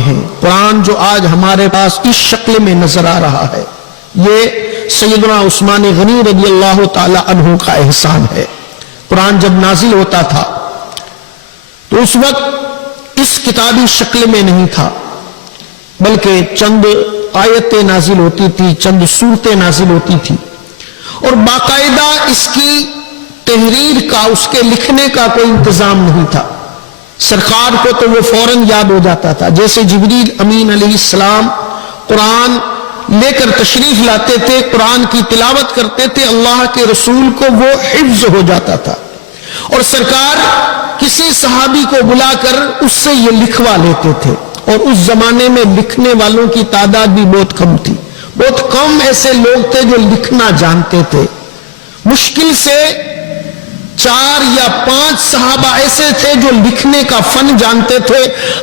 ہیں. قرآن جو آج ہمارے پاس اس شکل میں نظر آ رہا ہے یہ سیدنا عثمان غنی رضی اللہ تعالی عنہ کا احسان ہے. قرآن جب نازل ہوتا تھا تو اس وقت اس کتابی شکل میں نہیں تھا، بلکہ چند آیتیں نازل ہوتی تھی، چند سورتیں نازل ہوتی تھی، اور باقاعدہ اس کی تحریر کا، اس کے لکھنے کا کوئی انتظام نہیں تھا. سرکار کو تو وہ فوراً یاد ہو جاتا تھا، جیسے جبریل امین علیہ السلام قرآن لے کر تشریف لاتے تھے، قرآن کی تلاوت کرتے تھے، اللہ کے رسول کو وہ حفظ ہو جاتا تھا، اور سرکار کسی صحابی کو بلا کر اس سے یہ لکھوا لیتے تھے. اور اس زمانے میں لکھنے والوں کی تعداد بھی بہت کم تھی، بہت کم ایسے لوگ تھے جو لکھنا جانتے تھے. مشکل سے 4 یا 5 صحابہ ایسے تھے جو لکھنے کا فن جانتے تھے.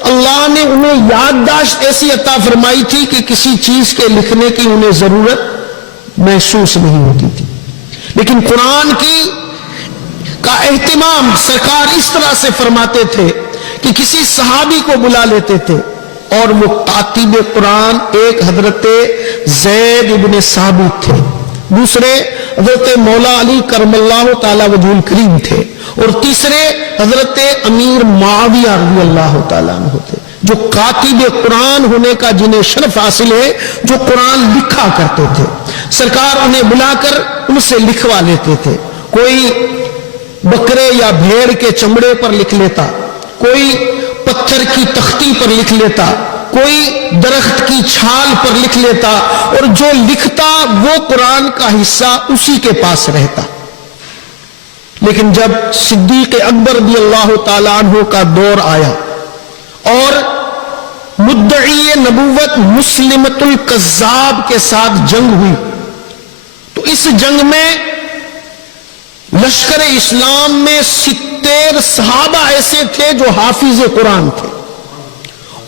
اللہ نے انہیں یادداشت ایسی عطا فرمائی تھی کہ کسی چیز کے لکھنے کی انہیں ضرورت محسوس نہیں ہوتی تھی. لیکن قرآن کا اہتمام سرکار اس طرح سے فرماتے تھے کہ کسی صحابی کو بلا لیتے تھے، اور وہ کاتب قرآن ایک حضرت زید ابن ثابت تھے، دوسرے حضرت مولا علی کرم اللہ تعالی وجہ الکریم تھے، اور تیسرے حضرت امیر معاویہ رضی اللہ تعالیٰ عنہ تھے، جو کاتب قرآن ہونے کا جنہیں شرف حاصل ہے، جو قرآن لکھا کرتے تھے. سرکار انہیں بلا کر ان سے لکھوا لیتے تھے. کوئی بکرے یا بھیڑ کے چمڑے پر لکھ لیتا، کوئی پتھر کی تختی پر لکھ لیتا، کوئی درخت کی چھال پر لکھ لیتا، اور جو لکھتا وہ قرآن کا حصہ اسی کے پاس رہتا. لیکن جب صدیق اکبر رضی اللہ تعالیٰ عنہ کا دور آیا اور مدعی نبوت مسلمۃ الکذاب کے ساتھ جنگ ہوئی، تو اس جنگ میں لشکر اسلام میں 70 صحابہ ایسے تھے جو حافظ قرآن تھے،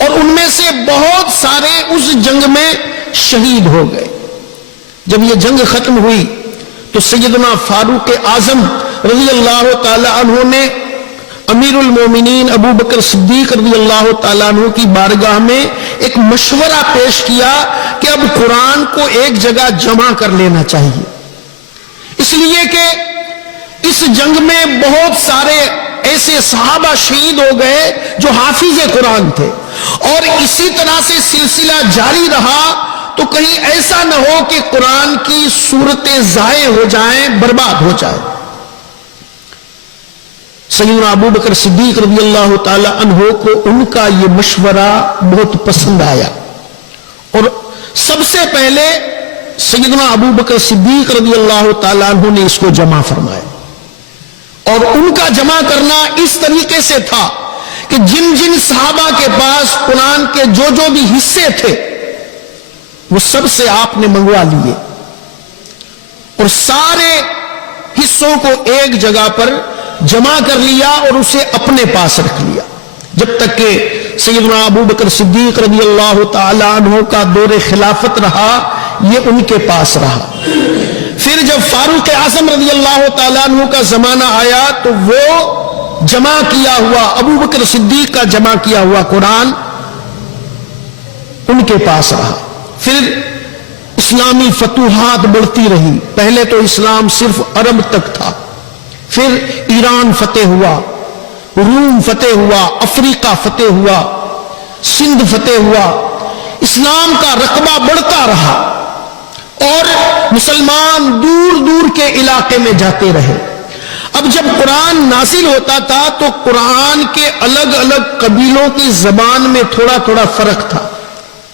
اور ان میں سے بہت سارے اس جنگ میں شہید ہو گئے. جب یہ جنگ ختم ہوئی تو سیدنا فاروق اعظم رضی اللہ تعالی عنہ نے امیر المومنین ابو بکر صدیق رضی اللہ تعالیٰ عنہ کی بارگاہ میں ایک مشورہ پیش کیا کہ اب قرآن کو ایک جگہ جمع کر لینا چاہیے، اس لیے کہ اس جنگ میں بہت سارے ایسے صحابہ شہید ہو گئے جو حافظ قرآن تھے، اور اسی طرح سے سلسلہ جاری رہا تو کہیں ایسا نہ ہو کہ قرآن کی صورتیں ضائع ہو جائیں، برباد ہو جائیں. سیدنا ابو بکر صدیق رضی اللہ تعالی عنہ کو ان کا یہ مشورہ بہت پسند آیا، اور سب سے پہلے سیدنا ابو بکر صدیق رضی اللہ تعالی عنہ نے اس کو جمع فرمایا. اور ان کا جمع کرنا اس طریقے سے تھا کہ جن جن صحابہ کے پاس قرآن کے جو بھی حصے تھے وہ سب سے آپ نے منگوا لیے، اور سارے حصوں کو ایک جگہ پر جمع کر لیا اور اسے اپنے پاس رکھ لیا، جب تک کہ سیدنا ابو بکر صدیق رضی اللہ تعالی عنہ کا دور خلافت رہا یہ ان کے پاس رہا. پھر جب فاروق اعظم رضی اللہ تعالیٰ عنہ کا زمانہ آیا تو وہ جمع کیا ہوا ابو بکر صدیق کا جمع کیا ہوا قرآن ان کے پاس رہا. پھر اسلامی فتوحات بڑھتی رہی. پہلے تو اسلام صرف عرب تک تھا، پھر ایران فتح ہوا، روم فتح ہوا، افریقہ فتح ہوا، سندھ فتح ہوا. اسلام کا رقبہ بڑھتا رہا اور مسلمان دور دور کے علاقے میں جاتے رہے. اب جب قرآن نازل ہوتا تھا تو قرآن کے الگ الگ قبیلوں کی زبان میں تھوڑا تھوڑا فرق تھا.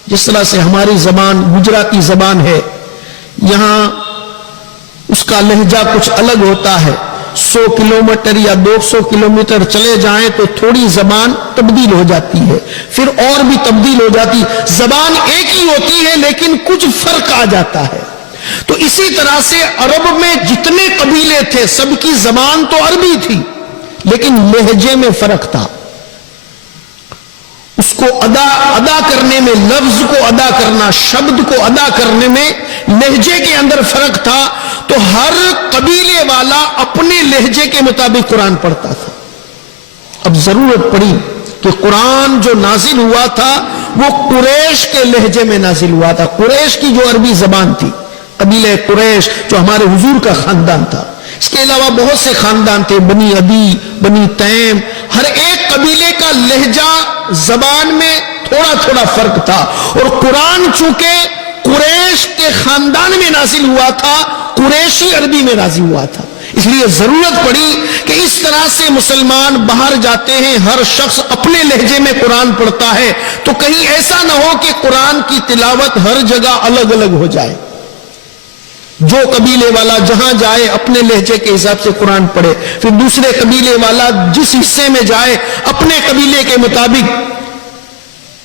جس طرح سے ہماری زبان گجراتی زبان ہے، یہاں اس کا لہجہ کچھ الگ ہوتا ہے. 100 کلومیٹر یا 200 کلومیٹر چلے جائیں تو تھوڑی زبان تبدیل ہو جاتی ہے، پھر اور بھی تبدیل ہو جاتی. زبان ایک ہی ہوتی ہے لیکن کچھ فرق آ جاتا ہے. تو اسی طرح سے عرب میں جتنے قبیلے تھے سب کی زبان تو عربی تھی لیکن لہجے میں فرق تھا. اس کو ادا کرنے میں، لفظ کو ادا کرنا، شبد کو ادا کرنے میں لہجے کے اندر فرق تھا. تو ہر قبیلے والا اپنے لہجے کے مطابق قرآن پڑھتا تھا. اب ضرورت پڑی کہ قرآن جو نازل ہوا تھا وہ قریش کے لہجے میں نازل ہوا تھا. قریش کی جو عربی زبان تھی, قبیلہ قریش جو ہمارے حضور کا خاندان تھا, اس کے علاوہ بہت سے خاندان تھے, بنی عدی, بنی تیم, ہر ایک قبیلے کا لہجہ زبان میں تھوڑا تھوڑا فرق تھا. اور قرآن چونکہ قریش کے خاندان میں نازل ہوا تھا, قریشی عربی میں نازل ہوا تھا, اس لیے ضرورت پڑی کہ اس طرح سے مسلمان باہر جاتے ہیں, ہر شخص اپنے لہجے میں قرآن پڑھتا ہے, تو کہیں ایسا نہ ہو کہ قرآن کی تلاوت ہر جگہ الگ الگ ہو جائے. جو قبیلے والا جہاں جائے اپنے لہجے کے حساب سے قرآن پڑھے, پھر دوسرے قبیلے والا جس حصے میں جائے اپنے قبیلے کے مطابق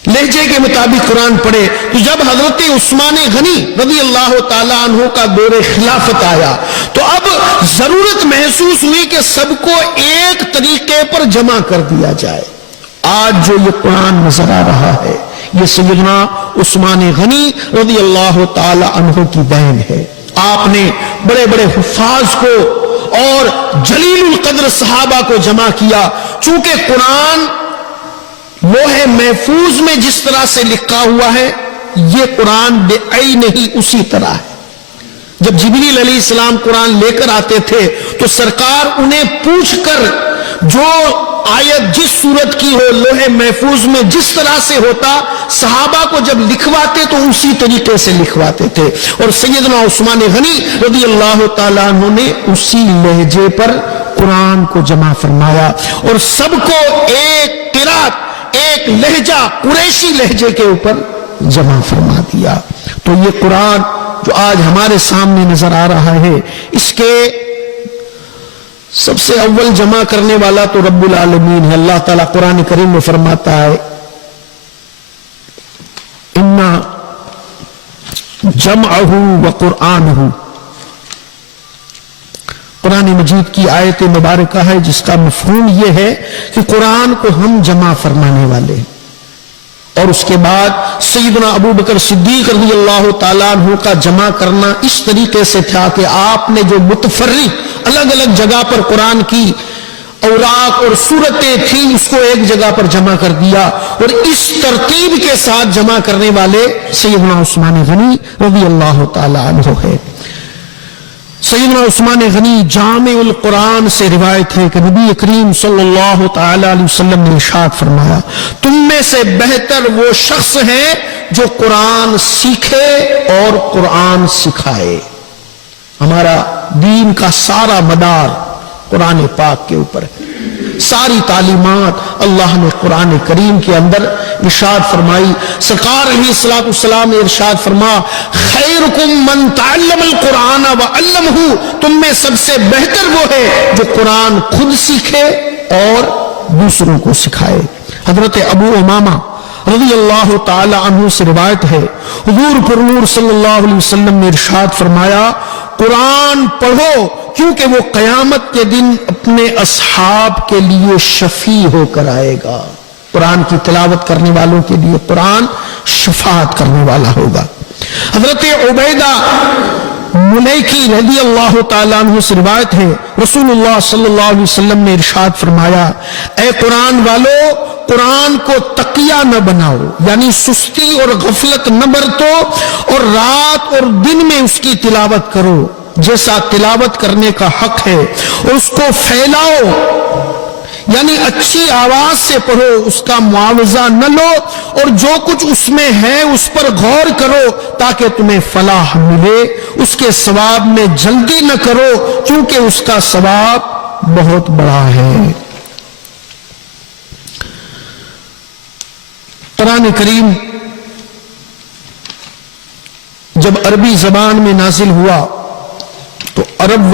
لہجے کے مطابق قرآن پڑھے. تو جب حضرت عثمان غنی رضی اللہ تعالی عنہ کا دور خلافت آیا تو اب ضرورت محسوس ہوئی کہ سب کو ایک طریقے پر جمع کر دیا جائے. آج جو یہ قرآن نظر آ رہا ہے یہ سیدنا عثمان غنی رضی اللہ تعالی عنہ کی دین ہے. آپ نے بڑے بڑے حفاظ کو اور جلیل القدر صحابہ کو جمع کیا. چونکہ قرآن لوح محفوظ میں جس طرح سے لکھا ہوا ہے یہ قرآن بے عین ہی اسی طرح ہے. جب جبریل علیہ السلام قرآن لے کر آتے تھے تو سرکار انہیں پوچھ کر جو آیت جس صورت کی ہو لوح محفوظ میں جس طرح سے ہوتا صحابہ کو جب لکھواتے تو اسی طریقے سے لکھواتے تھے. اور سیدنا عثمان غنی رضی اللہ تعالیٰ عنہ نے اسی لہجے پر قرآن کو جمع فرمایا اور سب کو ایک قرات, ایک لہجہ قریشی لہجے کے اوپر جمع فرما دیا. تو یہ قرآن جو آج ہمارے سامنے نظر آ رہا ہے اس کے سب سے اول جمع کرنے والا تو رب العالمین ہے. اللہ تعالیٰ قرآن کریم میں فرماتا ہے اِنَّا جَمْعَهُ وَقُرْآنَهُ. قرآن مجید کی آیت مبارکہ ہے جس کا مفہوم یہ ہے کہ قرآن کو ہم جمع فرمانے والے ہیں. اور اس کے بعد سیدنا ابو بکر صدیق رضی اللہ تعالیٰ عنہ کا جمع کرنا اس طریقے سے تھا کہ آپ نے جو متفرق الگ الگ جگہ پر قرآن کی اوراق اور سورتیں تھیں اس کو ایک جگہ پر جمع کر دیا. اور اس ترتیب کے ساتھ جمع کرنے والے سیدنا عثمان غنی رضی اللہ تعالیٰ عنہ ہے. سیدنا عثمان غنی جامع القرآن سے روایت ہے کہ نبی کریم صلی اللہ تعالی علیہ وسلم نے ارشاد فرمایا تم میں سے بہتر وہ شخص ہے جو قرآن سیکھے اور قرآن سکھائے. ہمارا دین کا سارا مدار قرآن پاک کے اوپر ہے. ساری تعلیمات اللہ نے قرآن کریم کے اندر ارشاد فرمائی. سرکار علیہ السلام نے ارشاد فرما خیرکم من تعلم القرآن وعلمہ, تم میں سب سے بہتر وہ ہے جو قرآن خود سیکھے اور دوسروں کو سکھائے. حضرت ابو امامہ رضی اللہ تعالی عنہ سے روایت ہے حضور پر نور صلی اللہ علیہ وسلم نے ارشاد فرمایا قرآن پڑھو کیونکہ وہ قیامت کے دن اپنے اصحاب کے لیے شفیع ہو کر آئے گا. قرآن کی تلاوت کرنے والوں کے لیے قرآن شفاعت کرنے والا ہوگا. حضرت عبیدہ ملیکی رضی اللہ تعالیٰ عنہ سے روایت ہے رسول اللہ صلی اللہ علیہ وسلم نے ارشاد فرمایا اے قرآن والو قرآن کو تقیہ نہ بناؤ, یعنی سستی اور غفلت نہ برتو, اور رات اور دن میں اس کی تلاوت کرو جیسا تلاوت کرنے کا حق ہے, اور اس کو پھیلاؤ یعنی اچھی آواز سے پڑھو, اس کا معاوضہ نہ لو, اور جو کچھ اس میں ہے اس پر غور کرو تاکہ تمہیں فلاح ملے. اس کے ثواب میں جلدی نہ کرو کیونکہ اس کا ثواب بہت بڑا ہے. قرآن کریم جب عربی زبان میں نازل ہوا تو عرب